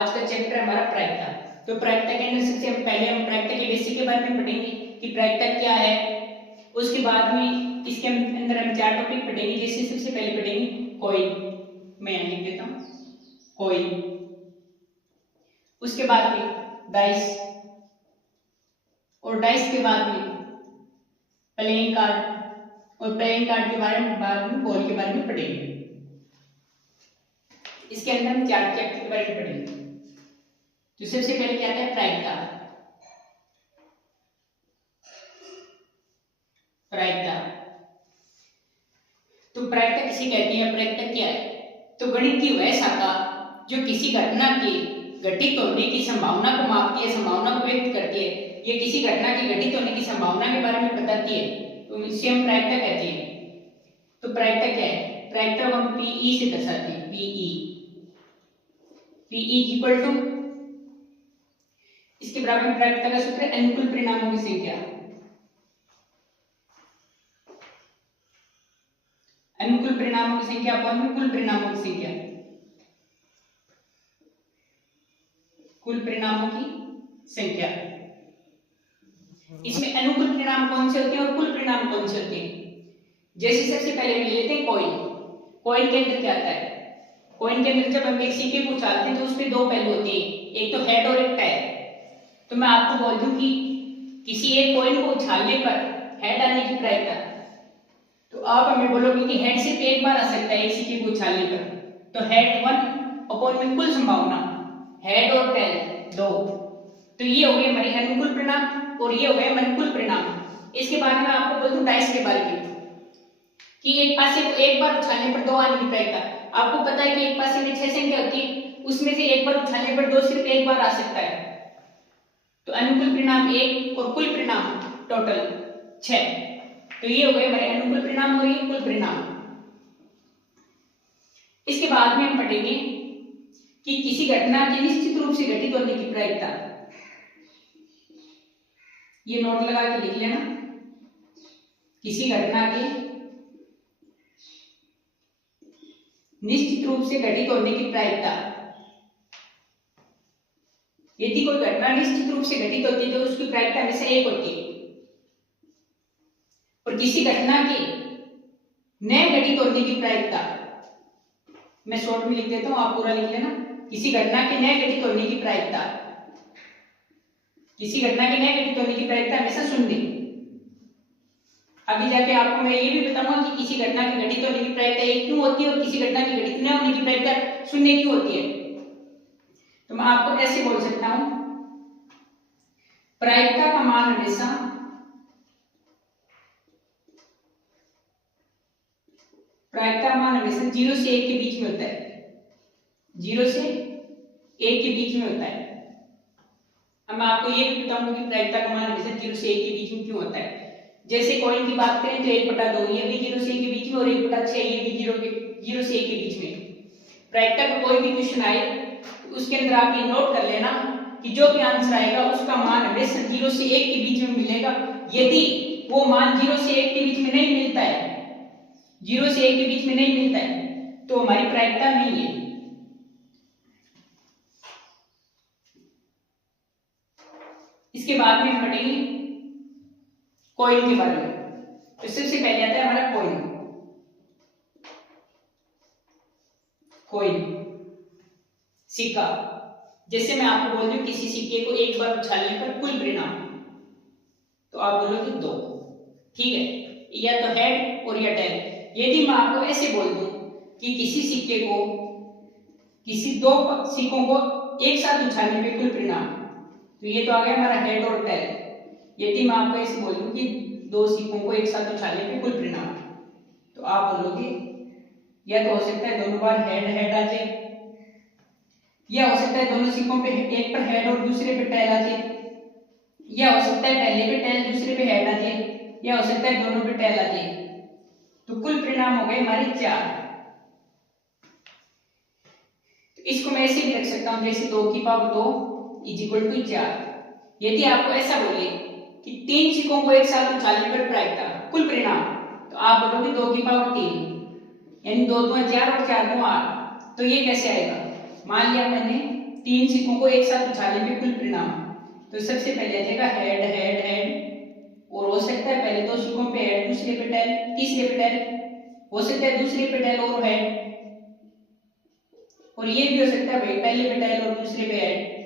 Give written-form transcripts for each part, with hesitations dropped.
आज का चैप्टर हमारा प्रायिकता। तो प्रायिकता के अंदर सबसे पहले हम प्रायिकता के बेसिक के बारे में पढ़ेंगे कि प्रायिकता क्या है। उसके बाद में इसके अंदर हम चार टॉपिक पढ़ेंगे। जैसे सबसे पहले पढ़ेंगे कॉइन, मैं यहाँ लिख देता हूँ कॉइन। उसके बाद में डाइस, और डाइस के बाद में प्लेइंग कार्ड, और प्लेइंग कार्ड के बारे में बाद में बॉल के बारे में पढ़ेंगे। इसके अंदर हम चार चैप्टर के बारे में पढ़ेंगे। तो सबसे पहले क्या है प्रायिकता। प्रायिकता तो प्रायिकता किसे कहते हैं, प्रायिकता क्या है? तो गणित की वह शाखा जो किसी घटना के घटित होने की संभावना को मापती है, संभावना को व्यक्त करती है, ये किसी घटना के घटित होने की संभावना के बारे में बताती है, तो इसे हम प्रायिकता कहते हैं। तो प्रायिकता क्या है? प्रायिकता को हम पीई से दर्शाते हैं। पीई इक्वल टू, इसके बराबर में प्रायिकता का सूत्र है अनुकूल परिणामों की संख्या। अनुकूल परिणामों की संख्या अपॉन में कुल परिणामों की संख्या। कुल परिणामों की संख्या। इसमें अनुकूल परिणाम कौन से होते हैं और कुल परिणाम कौन से होते हैं? जैसे सबसे पहले हम ले लेते हैं कॉइन। कॉइन के अंदर क्या आता है? कॉइन के अंदर जब हम एक सिक्के को उछालते हैं तो उसपे दो पहलू होते हैं, एक तो हेड और एक टेल। तो मैं आपको बोल दूं कि किसी एक कॉइन को उछालने पर हेड आने की प्रायिकता, तो आप हमें बोलोगे कि हेड सिर्फ एक बार आ सकता है एक सिक्के को उछालने पर, तो हेड 1 अपॉन में कुल संभावना, हेड और टेल 2। तो ये हो गए हमारे अनुकूल परिणाम और ये हो गए हमारे कुल परिणाम। इसके बाद में आपको बोल दूं डाइस के बारे में कि एक पासे को एक बार उछालने पर दो आने की प्रायिकता। आपको पता है कि एक पासे में 6 संख्या होती है, उसमें से एक बार उछालने पर दो सिर्फ एक बार आ सकता है। तो अनुकूल परिणाम 1 और कुल परिणाम टोटल 6। तो ये हो गए हमारे अनुकूल परिणाम और ये कुल परिणाम। इसके बाद में हम पढ़ेंगे कि किसी घटना के निश्चित रूप से घटित होने की प्रायिकता। ये नोट लगा के लिख लेना, किसी घटना के निश्चित रूप से घटित होने की प्रायिकता। यदि कोई घटना निश्चित रूप से घटित होती है तो उसकी प्रायिकता हमेशा 1 होती है, और किसी घटना के न घटित होने की प्रायिकता, मैं शॉर्ट में लिख देता हूं, आप पूरा लिख लेना। किसी घटना के न घटित होने की प्रायिकता, किसी घटना के न घटित होने की प्रायिकता हमेशा 0। आगे जाके आपको मैं ये भी बताऊंगा कि किसी घटना के घटित होने की प्रायिकता 1 क्यों होती है और किसी घटना के घटित न होने की प्रायिकता 0 क्यों होती है। तो मैं आपको ऐसे बोल सकता हूं, प्रायिकता का मान हमेशा प्रायिकता मान हमेशा 0 से 1 के बीच में होता है। 0 से 1 के बीच में होता है। अब मैं आपको ये भी बताऊंगा कि प्रायिकता का मान हमेशा 0 से 1 के बीच में क्यों होता है। जैसे कॉइन की बात करें तो 1/2 ये भी 0 से 1 के बीच में, और 1/6 ये भी 0 से 1 के बीच में। प्रायिकता का कोई भी क्वेश्चन आए उसके अंदर आप ये नोट कर लेना कि जो भी आंसर आएगा उसका मान हमेशा 0 से 1 के बीच में मिलेगा। यदि वो मान 0 से 1 के बीच में नहीं मिलता है, 0 से 1 के बीच में नहीं मिलता है, तो हमारी प्रायिकता नहीं है। इसके बाद में हम पढ़ेंगे कॉइन के बारे में। तो सबसे पहले आता है हमारा कॉइन। कॉइन सिक्का। जैसे मैं आपको बोल दूं किसी सिक्के को एक बार उछालने पर कुल परिणाम, तो आप बोलोगे 2, ठीक है, या तो हेड और या टेल। यदि मैं आपको ऐसे बोल दूं कि किसी सिक्के को, किसी दो सिक्कों को एक साथ उछालने पे कुल परिणाम, तो ये तो आ गया हमारा हेड और टेल। यदि मैं आपको ऐसे बोल दूं कि दो सिक्कों को एक साथ उछालने पे कुल परिणाम, तो आप बोलोगे या तो हो सकता है दोनों बार हेड हेड आ जाए, या हो सकता है दोनों सिक्कों पे एक पर हेड और दूसरे पे टेल आ जाए, या हो सकता है पहले पे टेल दूसरे पे हेड आ जाए, या हो सकता है दोनों पे टेल आ जाए। तो कुल परिणाम हो गए हमारे 4। तो इसको मैं ऐसे भी रख सकता हूं जैसे 2 की पावर 2 = 4। यदि आपको ऐसा बोले कि 3 सिक्कों को एक साथ उछालने पर प्रायिकता कुल परिणाम, तो आप बोलोगे 2 की पावर 3, यानी 2 दूना 4 और 4 दूना 8। तो ये कैसे आएगा? मान लिया मैंने तीन सिक्कों को एक साथ उछालने पे कुल परिणाम। तो सबसे पहले आ जाएगा हेड हेड हेड, और हो सकता है पहले दो सिक्कों पे हेड, दूसरे पे टेल, तीसरे पे टेल, हो सकता है दूसरे पे टेल और हेड, और ये भी हो सकता है भाई पहले पे टेल और दूसरे पे हेड।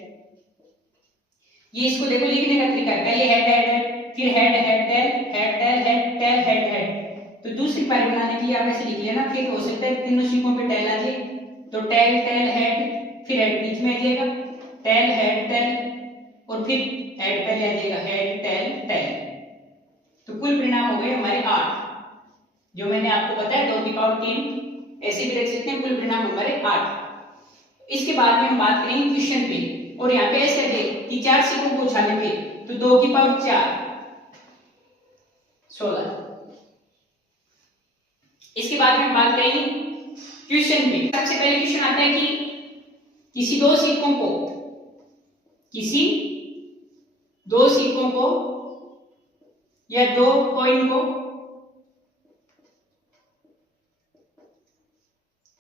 ये इसको देखो लिखने का तरीका है, पहले हेड हेड हेड, फिर head head tail, head tail head tail head head. तो दूसरी पारी बनाने के लिए आप ऐसे लिख लेना। फिर हो सकता है तीनों सिक्कों पे टेल आ जाए, तो टेल टेल हेड, फिर हेड बीच में आ जाएगा, टेल हेड टेल, और फिर हेड पहले आ जाएगा, हेड टेल टेल। तो कुल परिणाम हो गए हमारे 8, जो मैंने आपको बताया 2 की पावर 3, ऐसे भी रख सकते हैं। कुल परिणाम हमारे 8। इसके बाद में हम बात करेंगे क्वेश्चन पे, और यहाँ पे ऐसे है कि 4 सिक्कों को उछालने पे तो 2 की पावर 4 16। इसके बाद में हम बात करेंगे क्वेश्चन पे। सबसे पहले क्वेश्चन आता है कि किसी दो सिक्कों को या दो कॉइन को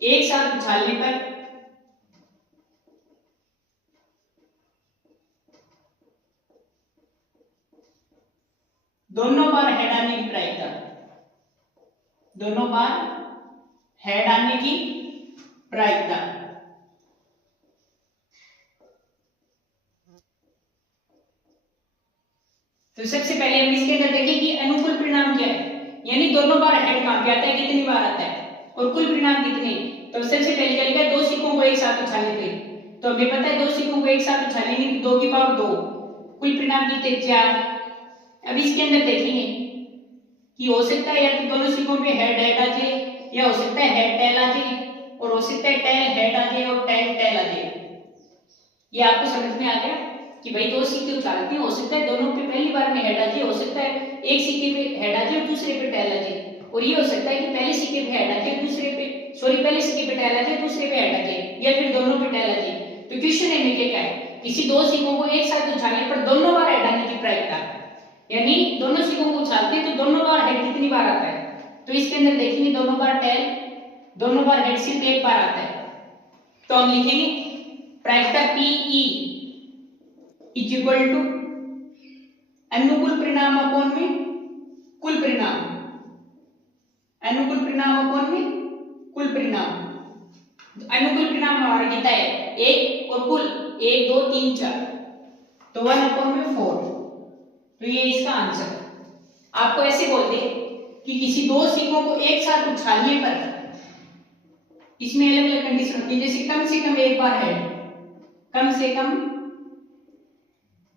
एक साथ उछालने पर दोनों बार हेड आने की प्रायिकता, दोनों बार हेड आने की प्रायिकता। तो सबसे पहले हम इसके अंदर देखें कि अनुकूल परिणाम क्या है, यानी दोनों बार हेड कहां पे आता है, कितनी बार आता है, और कुल परिणाम कितने। तो सबसे पहले क्या लिखा है, दो सिक्कों को एक साथ उछालने पे, तो हमें पता है दो सिक्कों को एक साथ उछालेंगे तो 2 की पावर 2, कुल परिणाम कितने 4। अब इसके अंदर देखेंगे कि हो सकता है या तो दोनों सिक्कों पे हेड हेड आ जाए, या हो सकता है हेड टेल आ जाए, और हो सकता है टेल हेड आ जाए और टेल टेल आ जाए। ये आपको समझ में आ गया कि भाई दो सिक्के उछालते हैं, हो सकता है दोनों पे पहली बार में हेड आ जाए, हो सकता है एक सिक्के पे हेड आ जाए और दूसरे पे टेल आ जाए, और ये हो सकता है कि पहले सिक्के पे हेड आ जाए, पहले सिक्के पे टेल आ जाए, दूसरे पे हेड आ जाए, या फिर दोनों पे टेल आ जाए। तो क्वेश्चन में क्या है, किसी दो सिक्कों को एक साथ उछालने पर दोनों बार हेड आने की प्रायिकता, यानी दोनों सिक्कों को उछालते हैं तो दोनों बार हेड कितनी बार आता है। तो इसके अंदर देखेंगे दोनों बार टेल, दोनों बार हेड सिर्फ एक बार आता है। तो हम लिखेंगे प्रायिकता PE इज इक्वल टू अनुकूल परिणाम अपॉन में कुल परिणाम, अनुकूल परिणाम अपॉन में कुल परिणाम। अनुकूल परिणाम हमारा कितना है 1, और कुल 1 2 3 4, तो 1 अपॉन में 4। तो ये इसका आंसर। आपको ऐसे बोलते कि किसी दो सिक्कों को एक साथ उछालने पर, इसमें अलग अलग कंडीशन होती है, जैसे कम से कम एक बार हेड, कम से कम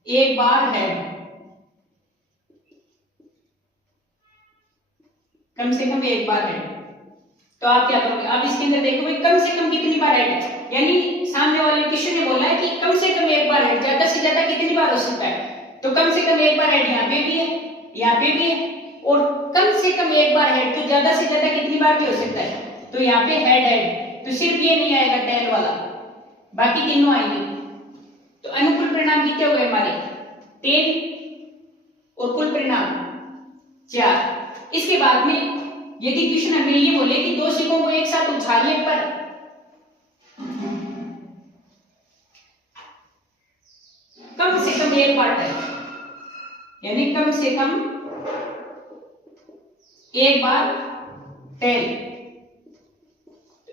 एक बार हेड, कम से कम एक बार हेड। तो आप क्या करोगे, आप इसके अंदर देखोगे कम से कम कितनी बार हेड, यानी सामने वाले क्वेश्चन ने बोला है कि कम से कम एक बार हेड, ज्यादा से ज्यादा कितनी बार हो सकता है। तो कम से कम एक बार हेड यहाँ पे भी है, यहाँ पे भी है, और कम से कम एक बार हेड तो ज्यादा से ज्यादा कितनी बार भी हो सकता है। तो यहाँ पे हेड हेड, तो सिर्फ ये नहीं आएगा टेल वाला, बाकी तीनों आएंगे। तो अनुकूल परिणाम कितने हो गए हमारे 3, और कुल परिणाम 4। इसके बाद में यदि क्वेश्चन हमें ये बोले कि दो सिक्कों को एक साथ उछालने पर कम से कम एक बार टेल, यानी कम से कम एक बार टेल,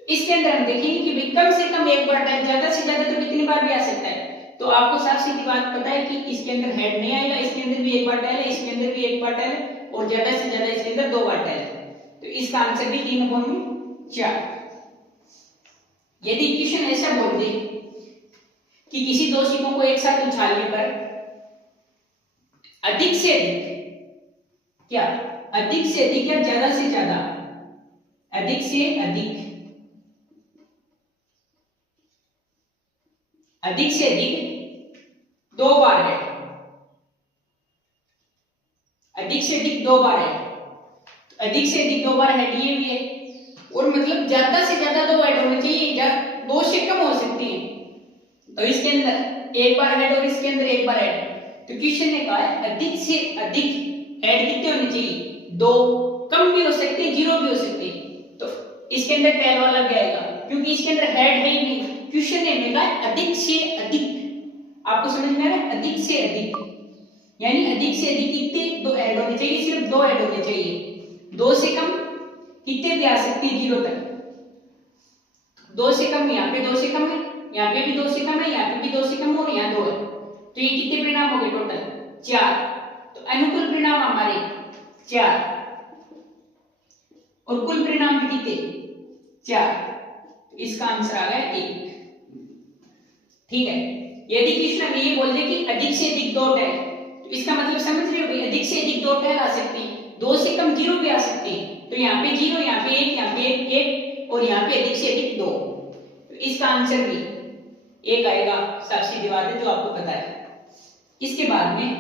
इसके अंदर हम देखेंगे कि भाई कम से कम एक बार टेल, ज्यादा से ज्यादा तो कितनी बार भी आ सकता है। तो आपको साफ सीधी बात पता है कि इसके अंदर हेड नहीं आएगा, इसके अंदर भी एक बार टेल है, इसके अंदर भी एक बार टेल है, और ज्यादा से ज्यादा इसके अंदर 2 बार टेल है। तो इसका आंसर भी 3/4। यदि क्वेश्चन ऐसा बोल दे कि किसी दो सिक्कों को एक साथ उछालने पर अधिक से अधिक, क्या अधिक से अधिक या ज्यादा से ज्यादा, अधिक से अधिक, अधिक से अधिक 2 बार है, अधिक से अधिक 2 बार है, तो अधिक से अधिक 2 बार हेड ये भी है, और मतलब ज्यादा से ज्यादा 2 हेड होने चाहिए, 2 से कम हो सकती है। तो इसके अंदर एक बार हेड और इसके अंदर एक बार हेड। तो क्वेश्चन ने कहा है अधिक से अधिक हेड कितने होने चाहिए 2, कम भी हो सकते हैं 0 भी हो सकते हैं। तो इसके अंदर टेल वाला भी आएगा, क्योंकि इसके अंदर हेड है ही नहीं, क्वेश्चन ने मिला अधिक से अधिक, आपको समझ में आ रहा है, अधिक से अधिक, यानी अधिक से अधिक कितने दो ऐड होने चाहिए, सिर्फ 2 ऐड होने चाहिए। 2 से कम कितने भी आ सकती है 0 तक, 2 से कम, यहाँ पे 2 से कम है, यहाँ पे भी 2 से कम है, यहाँ पे भी 2 से कम और यहाँ 2 है, तो ये कितने परिणाम हो गए टोटल 4। तो अनुकूल परिणाम हमारे 4 और कुल परिणाम भी कितने 4, तो इसका आंसर आ गया 1। ठीक है, यदि कृष्ण में ये बोल दे कि अधिक से अधिक 2 टैग, तो इसका मतलब समझ रहे हो भाई, अधिक से अधिक 2 टैग आ सकती, 2 से कम 0 भी आ सकती, तो यहाँ पे 0, यहाँ पे 1, यहाँ पे 1 और यहाँ पे अधिक से अधिक 2, तो इसका आंसर भी 1 आएगा, साफ सीधी बात है जो आपको पता है। इसके बाद में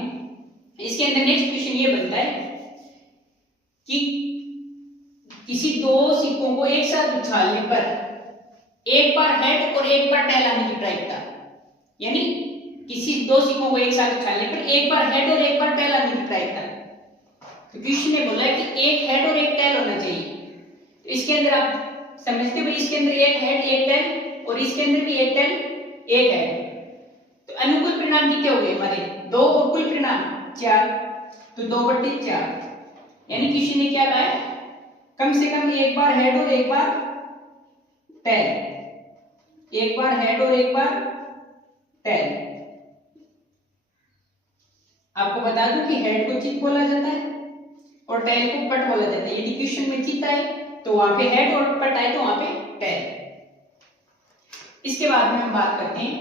इसके अंदर नेक्स्ट क्वेश्चन ये बनता है कि किसी 2 सिक्कों को एक साथ उछालने पर एक बार हेड और एक बार टेल आने की प्रायिकता, यानी किसी 2 सिक्कों को एक साथ उछालने पर एक बार हेड और एक बार टेल आने की प्रायिकता, तो क्वेश्चन ने बोला है कि एक हेड और एक टेल होना चाहिए। तो इसके अंदर आप समझते हो भाई, इसके अंदर एक हेड एक टेल और इसके अंदर भी एक टेल एक हेड, तो अनुकूल परिणाम कितने हो गए हमारे 2 और कुल परिणाम 4, तो 2/4, यानी क्वेश्चन ने क्या कहा, कम से कम एक बार हेड और एक बार टेल, एक बार हेड और एक बार टेल। आपको बता दूं कि हेड को चित बोला जाता है और टेल को पट बोला जाता है। यदि क्वेश्चन में चित आए तो वहां पे हेड और पट आए तो वहां पे टेल। इसके बाद में हम बात करते हैं